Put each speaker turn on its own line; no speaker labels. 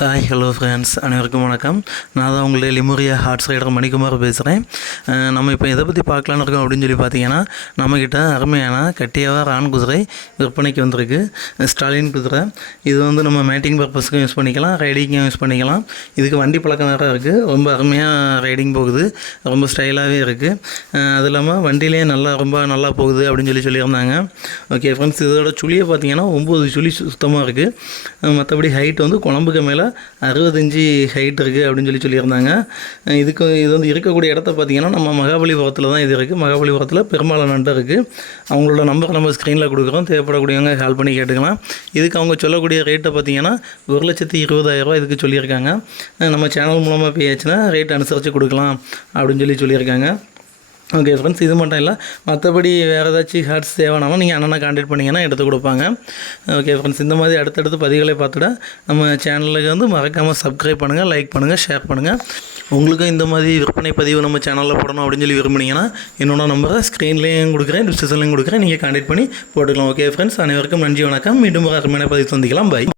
Hi hello friends அனைவருக்கும் வணக்கம். நான் தான் உங்களுடைய லிமுரியா ஹார்ட்ஸ் ரைடர் மணிக்குமார் பேசுகிறேன் நம்ம இப்போ எதை பற்றி பார்க்கலான்னு இருக்கோம் அப்படின்னு சொல்லி பார்த்தீங்கன்னா நம்மக்கிட்ட அருமையான கட்டியாவா ரான் குதிரை விற்பனைக்கு வந்திருக்கு. ஸ்டாலின் குதிரை. இது வந்து நம்ம மேட்டிங் பர்பஸ்க்கும் யூஸ் பண்ணிக்கலாம் ரைடிங்கும் யூஸ் பண்ணிக்கலாம். இதுக்கு வண்டி பழக்கம் வேறு இருக்குது ரொம்ப அருமையாக ரைடிங் போகுது. ரொம்ப ஸ்டைலாகவே இருக்குது அது இல்லாமல் வண்டியிலே நல்லா ரொம்ப நல்லா போகுது அப்படின்னு சொல்லி சொல்லியிருந்தாங்க. ஓகே ஃப்ரெண்ட்ஸ் இதோட சுழியை பார்த்தீங்கன்னா ஒம்பது சுழி சுத்தமாக இருக்குது மற்றபடி ஹைட் வந்து குழம்புக்கு மேலே அறுபது ஹைட் இருக்குது அப்படின்னு சொல்லி சொல்லியிருந்தாங்க. இதுக்கு இது வந்து இருக்கக்கூடிய இடத்த பார்த்தீங்கன்னா நம்ம மகாபலிபுரத்தில் தான் இது இருக்குது மகாபலிபுரத்தில் பெருமாள் நண்டை இருக்குது அவங்களோட நம்பர் நம்ம ஸ்க்ரீனில் கொடுக்குறோம். தேவைப்படக்கூடியவங்க கால் பண்ணி கேட்டுக்கலாம். இதுக்கு அவங்க சொல்லக்கூடிய ரேட்டை பார்த்தீங்கன்னா ஒரு லட்சத்தி இருபதாயிரரூவா இதுக்கு சொல்லியிருக்காங்க. நம்ம சேனல் மூலமாக பேச்சுன்னா ரேட் அனுசரித்து கொடுக்கலாம் அப்படின்னு சொல்லி சொல்லியிருக்காங்க. ஓகே ஃப்ரெண்ட்ஸ் இது மட்டும் இல்லை. மற்றபடி வேறு ஏதாச்சும் ஹார்ட்ஸ் தேவைனாமல் நீங்கள் அண்ணனை காண்டாக்ட் பண்ணிங்கன்னா எடுத்து கொடுப்பாங்க. ஓகே ஃப்ரெண்ட்ஸ் இந்த மாதிரி அடுத்தடுத்து பதிவுகளை பார்த்துட நம்ம சேனலுக்கு வந்து மறக்காமல் சப்ஸ்கிரைப் பண்ணுங்கள் லைக் பண்ணுங்கள் ஷேர் பண்ணுங்கள் உங்களுக்கும் இந்த மாதிரி விற்பனை பதிவு நம்ம சேனலில் போடணும் அப்படின்னு சொல்லி விரும்புனீங்கன்னா என்னோட நம்பரை ஸ்க்ரீன்லேயும் கொடுக்குறேன் டிஸ்கிரிப்ஷன்லையும் கொடுக்குறேன். நீங்கள் காண்டாக்ட் பண்ணி போட்டுக்கலாம். ஓகே ஃப்ரெண்ட்ஸ் அனைவருக்கும் நன்றி வணக்கம். மீண்டும் ஒரு அருமையான பதிவு சந்திக்கலாம். பை